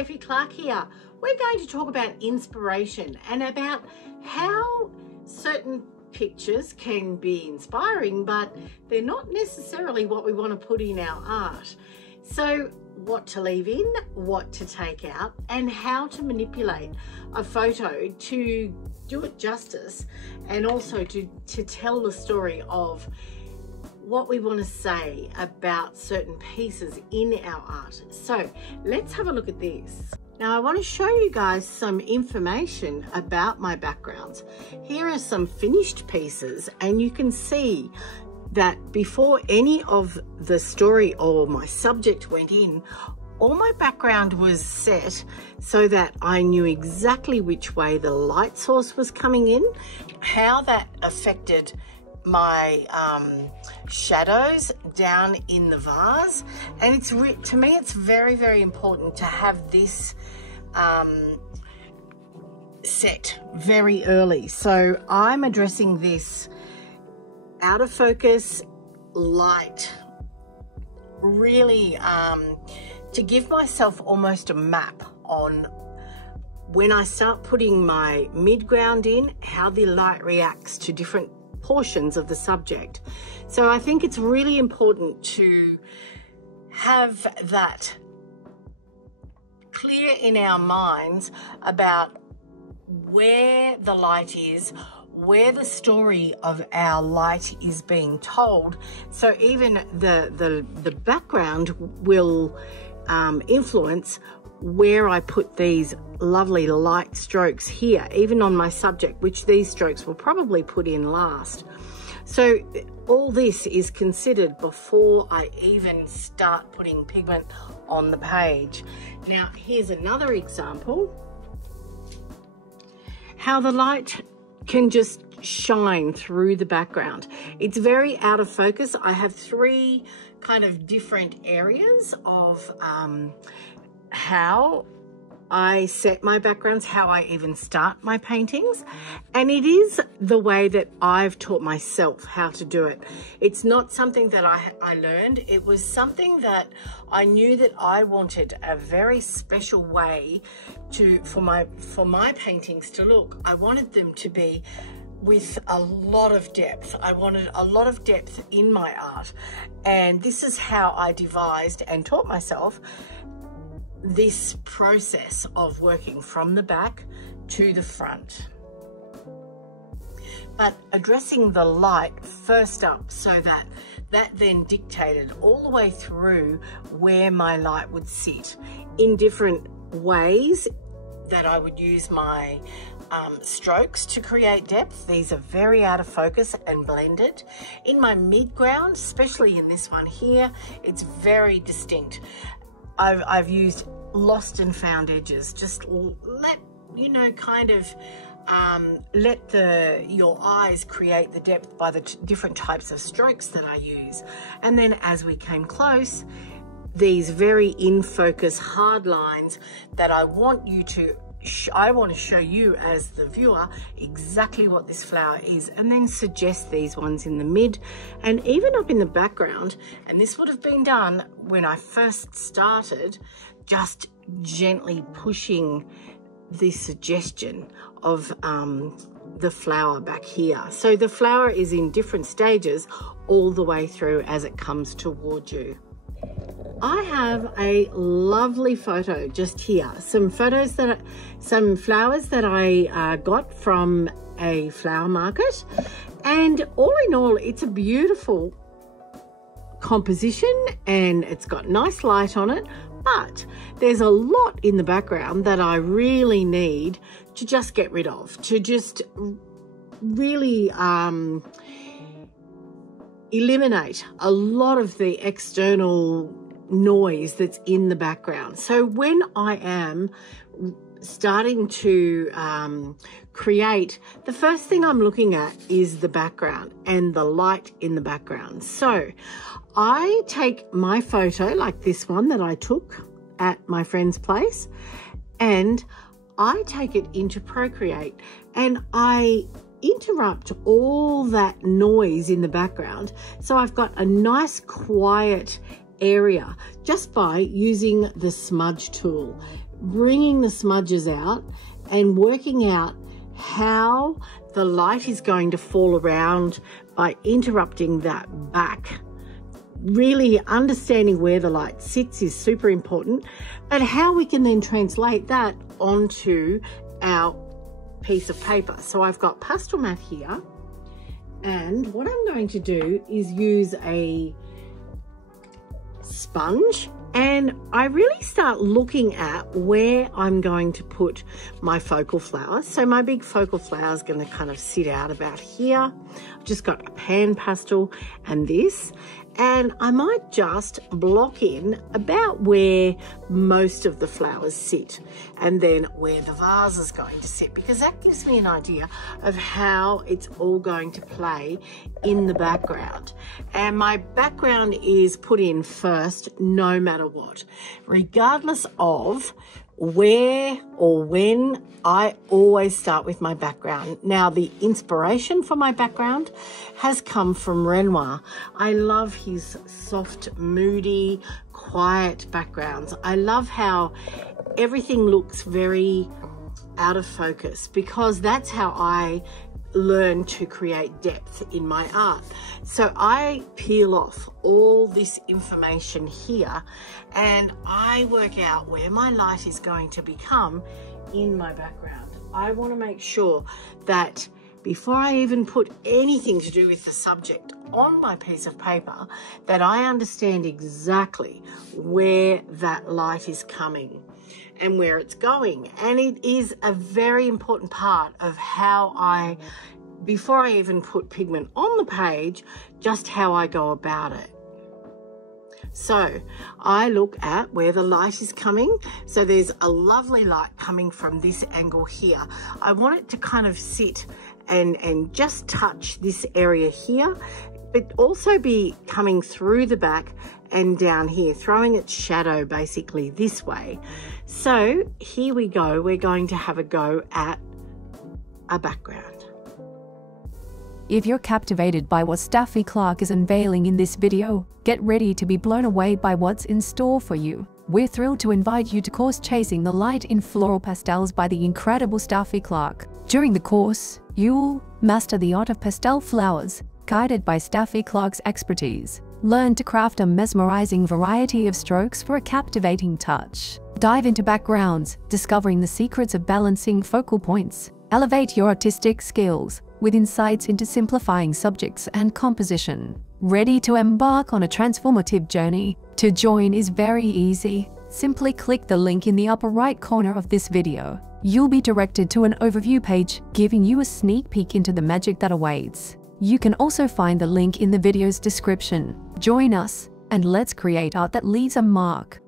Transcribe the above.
Stephie Clark here. We're going to talk about inspiration and about how certain pictures can be inspiring, but they're not necessarily what we want to put in our art. So what to leave in, what to take out, and how to manipulate a photo to do it justice, and also to tell the story of what we want to say about certain pieces in our art. So let's have a look at this. Now I want to show you guys some information about my backgrounds. Here are some finished pieces, and you can see that before any of the story or my subject went in, all my background was set so that I knew exactly which way the light source was coming in, how that affected my shadows down in the vase. And it's to me it's very, very important to have this set very early. So I'm addressing this out of focus light, really to give myself almost a map on when I start putting my midground in, how the light reacts to different portions of the subject. So I think it's really important to have that clear in our minds about where the light is, where the story of our light is being told. So even the background will influence where I put these lovely light strokes here, even on my subject, which these strokes will probably put in last. So all this is considered before I even start putting pigment on the page. Now here's another example, how the light can just shine through the background. It's very out of focus. I have three kind of different areas of how I set my backgrounds, how I even start my paintings, and it is the way that I've taught myself how to do it. It's not something that I learned. It was something that I knew that I wanted a very special way for my paintings to look. I wanted them to be with a lot of depth. I wanted a lot of depth in my art, and this is how I devised and taught myself this process of working from the back to the front, but addressing the light first up, so that then dictated all the way through where my light would sit in different ways that I would use my strokes to create depth. These are very out of focus and blended. In my midground, especially in this one here, it's very distinct. I've used lost and found edges. Just let, you know, kind of let your eyes create the depth by the different types of strokes that I use. And then as we came close, these very in focus hard lines that I want you to I want to show you as the viewer exactly what this flower is, and then suggest these ones in the mid and even up in the background. And this would have been done when I first started, just gently pushing the suggestion of the flower back here. So the flower is in different stages all the way through as it comes towards you. I have a lovely photo just here. Some flowers that I got from a flower market, and all in all, it's a beautiful composition and it's got nice light on it. But there's a lot in the background that I really need to just get rid of, to just really eliminate a lot of the external noise that's in the background. So when I am starting to create, the first thing I'm looking at is the background and the light in the background. So I take my photo, like this one that I took at my friend's place, and I take it into Procreate and I interrupt all that noise in the background. So I've got a nice quiet area just by using the smudge tool. bringing the smudges out and working out how the light is going to fall around by interrupting that back. Really understanding where the light sits is super important, but how we can then translate that onto our piece of paper. So I've got pastel mat here, and what I'm going to do is use a sponge, and I really start looking at where I'm going to put my focal flower. So my big focal flower is going to kind of sit out about here. I've just got a pan pastel and this, and I might just block in about where most of the flowers sit, and then where the vase is going to sit, because that gives me an idea of how it's all going to play in the background. And my background is put in first no matter what, regardless of where or when. I always start with my background. Now, the inspiration for my background has come from Renoir. I love his soft, moody, quiet backgrounds. I love how everything looks very out of focus, because that's how I learn to create depth in my art. So I peel off all this information here and I work out where my light is going to become in my background. I want to make sure that before I even put anything to do with the subject on my piece of paper, that I understand exactly where that light is coming and where it's going. And it is a very important part of how I, before I even put pigment on the page, just how I go about it. So I look at where the light is coming. So there's a lovely light coming from this angle here. I want it to kind of sit and just touch this area here, but also be coming through the back and down here, throwing its shadow basically this way. So here we go. We're going to have a go at a background. If you're captivated by what Stephie Clark is unveiling in this video, get ready to be blown away by what's in store for you. We're thrilled to invite you to course Chasing the Light in Floral Pastels by the incredible Stephie Clark. During the course, you'll master the art of pastel flowers, guided by Stephie Clark's expertise. Learn to craft a mesmerizing variety of strokes for a captivating touch. Dive into backgrounds, discovering the secrets of balancing focal points. Elevate your artistic skills with insights into simplifying subjects and composition. Ready to embark on a transformative journey? To join is very easy. Simply click the link in the upper right corner of this video. You'll be directed to an overview page, giving you a sneak peek into the magic that awaits. You can also find the link in the video's description. Join us, and let's create art that leaves a mark.